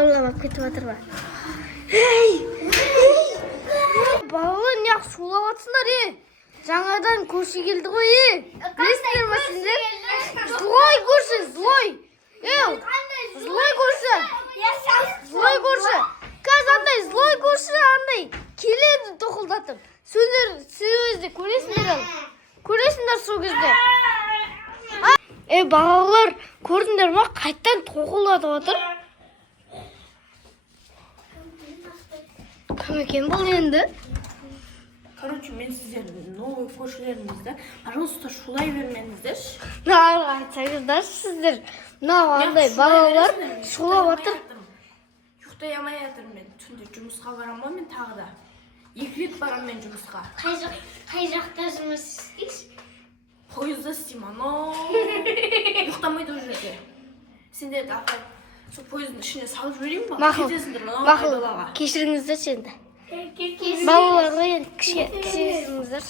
Olamap ketip atırma. Hey! Балалар неғып шулап атсыңдар, Жаңадан көрші келді ғой, Білесіңдер ма сендер? Злой көрші, злой. Злой көрші. Злой көрші. Қазір андай злой көрші андай келеді тоқылдатып. Сөзді көресіңдер ал. Көресіңдер сол кезде. Балалар көрдіңдер ма? Қайттан тоқылдатып отыр. Кім екен бұл енді? Короче, мен сіздердің новый көршілеріңізді, пожалуйста, шулай бермеңіздер. Айтсаңыздар сіздер. Мынау андай балалар шулап отыр. Ұйықтай алмай жатырмын мен. Түнде жұмысқа барам ба мен тағы да. 2 рет барам мен жұмысқа. Қай жақта жұмыс істейсіз? Пойызда істеймін, анау. Ұйықтамайды ол жерде. Сендерді апай сол пойыздың ішіне салып жіберейін ба? Мақұл, кешіріңіздер сенді. Балаларға енді кешіріңіздер.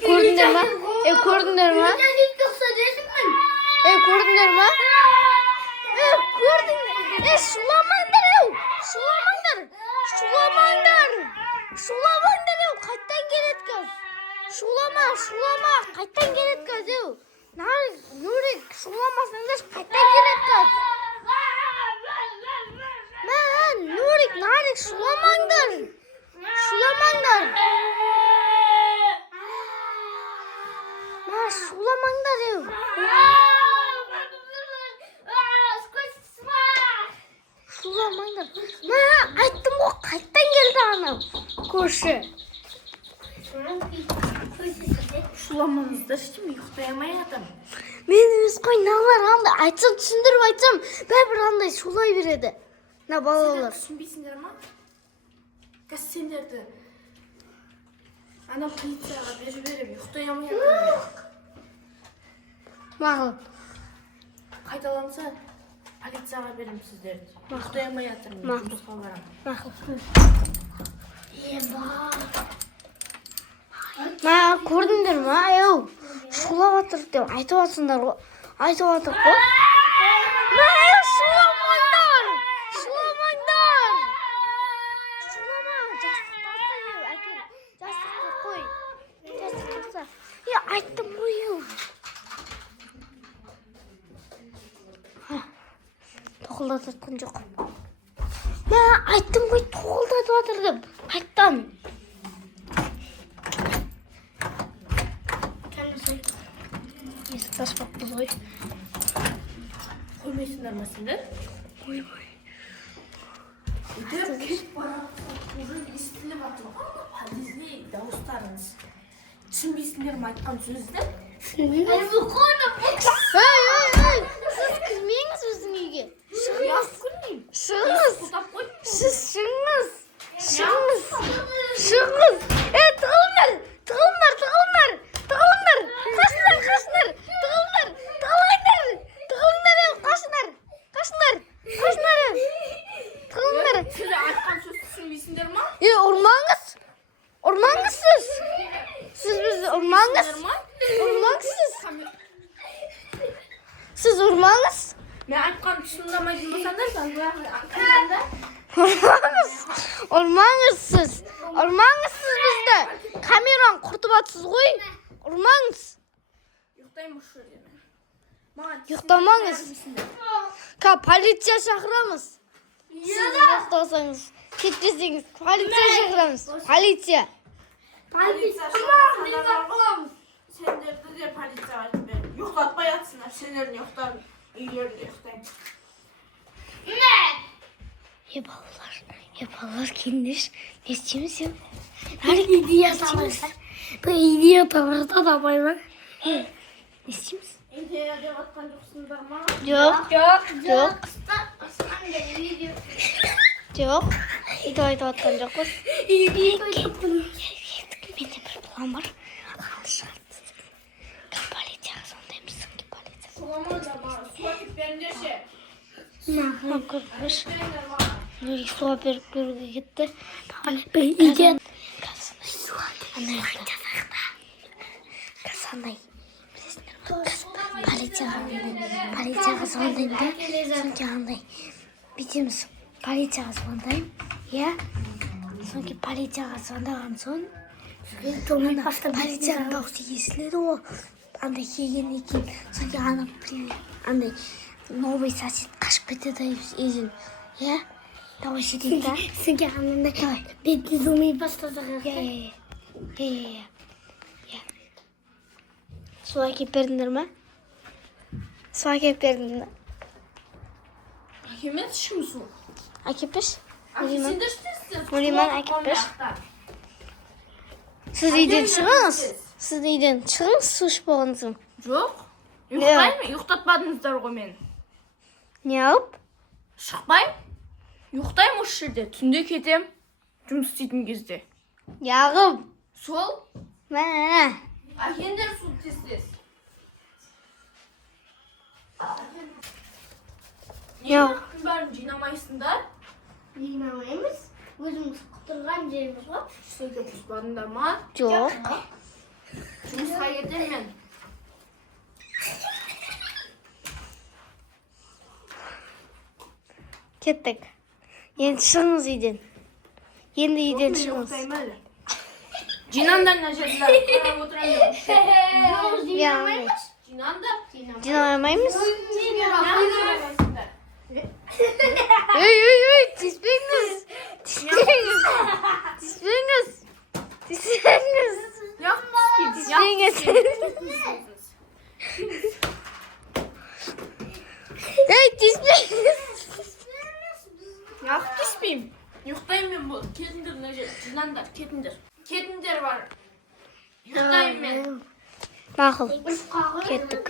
Көрдіңдер ма? Көрдіңдер ма? Көрдіңдер ма? Көрдіңдер? Шуламаңдар, шуламаңдар. Шуламаңдар, қайттан келеді кәз. Шулама, қайттан келеді кәз. Нұрик, шуламасаңдар, қайттан келеді кәз. Нұрик, Нарик, шуламаңдар. Шуламаңдар, Шуламаңдар. Айттым ғой, қайттан келді анау көрші. Шуламаңыздар, ештеме ұйықтай алмай жатырмын. Мен өз қой налар андай айтсам түсіндіріп айтсам, бәрібір андай шулай береді. На балалар. Түсінбейсіңдер ма? Қазір сендерді анау полицияға беріп ұйықтай алмай жатырмын. Мақұл. Қайталанса, полицияға берем сіздерді. Ұйықтай алмай жатырмын. Жұмысқа барам. Мақұл. Көрдіңдер ма? Шулап атыр деп айтып атсыңдар ғой. Айтып атыр ғой. Шуламаңдар! Шулама, жастық қой. Жастық тапса. Айттым ғой. Тоқылдатып жатқан жоқ. Айттым ғой, тоқылдатып жатыр деп. Қайттан. Есік таспақпыз ғой. Қоймайсыңдар ма сендер? Қоймай. Өтіп кетіп баратыр. Уже естіліп жатыр. Подъездей дауыстарыңыз. Түсінбейсіңдер ме айтқан сөзді? Сіз кірмеңіз біздің үйге. Шығыңыз. Сіз шығыңыз. Сіз айтқан сөз түсінбейсіңдер ма? Ұрмаңыз сіз. Сіз бізді ұрмаңыз. Сіз ұрмаңыз. Мен айтқан түсіндірмейтін болсаңдар, Ұрмаңыз сіз бізді. Камераны құртып атсыз ғой. Ұрмаңыз. Ұйықтаймын осы жерде мен. Ұйықтамаңыз. Полиция шақырамыз. Сіз ұйықтасаңыз, кетпесеңіз, полиция шақырамыз. Полиция. Сендерді де полицияға айтып берем. Ұйықтатпай жатсыңдар, сендердің ұйықтап үйлерінде ұйықтаймын. Балалар келіңдерші. Не істейміз? Идея табарда да байлар. Не істейміз? Идея деп атқан жоқсыңдар ма? Жоқ. Идея айтып атқан жоқпыз. Менде бір план бар. Полицияға звондаймыз. Сұламаңдар маған, су әкеп беріңдерші. Көрдіңіз? Нұрик суға беріп көруге кетті. Қазандай. Полицияға звондаймын да. Сонда андай. Bitimiz politsiyaga звондаймын. Иә. Соң кейін полицияға звондаған соң полицияның дауысы естіледі ғой. Андай келгеннен кейін соң кейін ана андай новый сосед қашып кетеді өзін. Иә. Давай сөйтейік та. Соң кейін анандай бетті зумай бастады. Иә. Су әкеп бердіңдер ме? Су әкеп бердіңдер ме? Әкемет ішім су. Әкеп берші. Сендер істейсіздер. Нұриман әкеп берші. Сіз үйден шығыңыз. Сіз үйден шығыңыз, су ішіп болғансың. Жоқ. Ұйықтаймын, ұйықтатпадыңыздар ғой мені. Не алып? Шықпаймын. Ұйықтаймын осы жерде. Түнде кетем. Жұмыс істейтін кезде. Яғым. Сол? Мә. Әкендер су тез-тез. Yok. Бәрін жинамайсыңдар? Жинамаймыз. Өзіміз құтырған жеріміз ғой. Сөйте бұзбадыңдар ма? Жоқ. Жұмысқа кетем мен. Кеттік. Енді шығыңыз үйден. Енді үйден шығыңыз. Ұйықтаймын әлі. Жинаңдар мына жерде. Қарап отырамын. Жинамаймыз. Жинаңдар. Жинамаймыз. Ей, тиіспеңіз. Тиіспеңіз. Тиіспеңіз. Тиіспеңіз. Тиіспеңіз. Ей, тиіспеңіз. Яқ түспеймін. Ұйықтаймын мен бұл. Кетіңдер мына жерде. Жинаңдар, кетіңдер. Кетіңдер бар. Ұйықтаймын мен. Мақұл. Кеттік.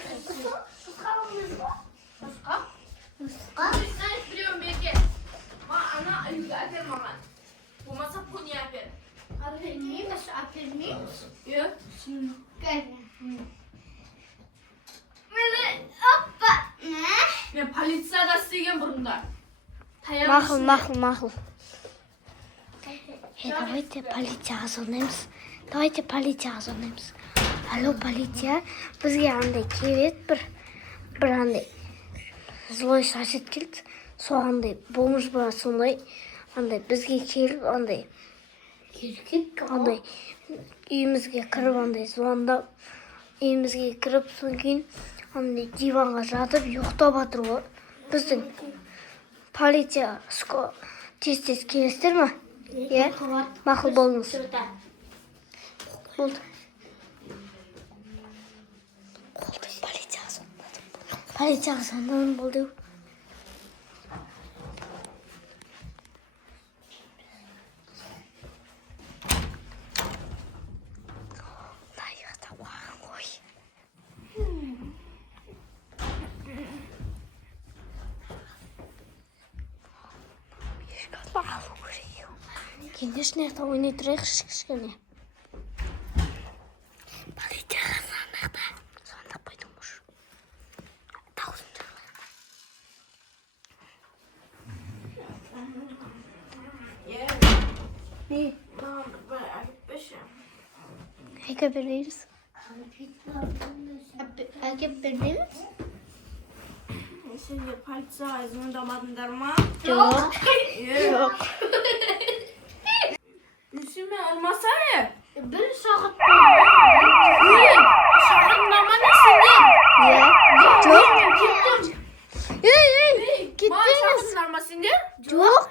Sen biliyorum belki. Ana afer mama. Bu masa pony afer. Afer miymiş? Afer miymiş? Yok. Gel. Hoppa. Ben politsiyada istеген бұрында. Мақұл. Давайте полицияға звондаймыз. Давайте полицияға звондаймыз. Алло, полиция. Бізге андай келеді бір андай злой сосед келді. Соғандай бомж ба сондай андай бізге келіп андай үйімізге кіріп андай звондап үйімізге кіріп соң кейін андай диванға жатып ұйықтап жатыр ғой. Біздің полиция тез келесіздер ме? Иә? Мақұл болыңыз. Болды. Полицияға звондадым болды. Конечно, это он не трехшишь, кішкене. Полицияға звондады. Звондап пойдым уж. Даусын жаңа. Не? Әкеп бермейміз. Әкеп бермейміз? Сендер полицияға звондамадыңдар ма? Жоқ. Жоқ. Несіме olmasa ya? Bir saat Şahırlar mı ne sendin? Ya. Çok. Gittim. Gittiniz. Şahırlar mı sendin? Yok.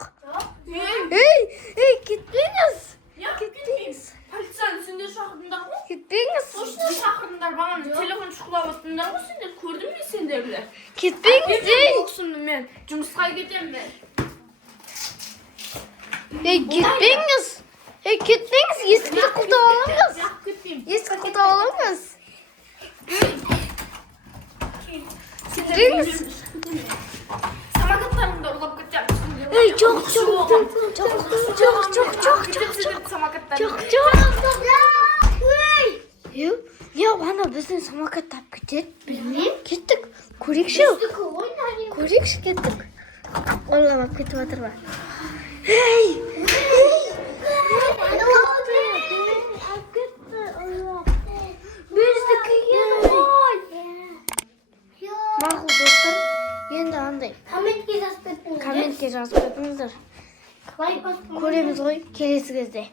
Gittiniz. Ya gitmeyeyim. Polisiyanın sendin şahırlar mı? Gittiniz. Sonuçta şahırlar bana telefon çukulavasınlar mı sendin? Gördün mü senderler? Gittiniz. Yoksun ben. Cumhur'a gideyim ben. Gittiniz. Gittiniz. Eski kutu alınız. Gitmeyeyim. Eski kutu alınız. Gittiniz. Samakatlarını da ulap gideceğim. Çok. Ya bana bizim samakat tap gittik. Bilmem. Gittik. Көрейікші. Көрейікші кеттік. Ойлап кетіп жатыр ба? Мақұл достар, енді андай коммент комментке жазып кетіңіздер. Көреміз ғой келесі кезде.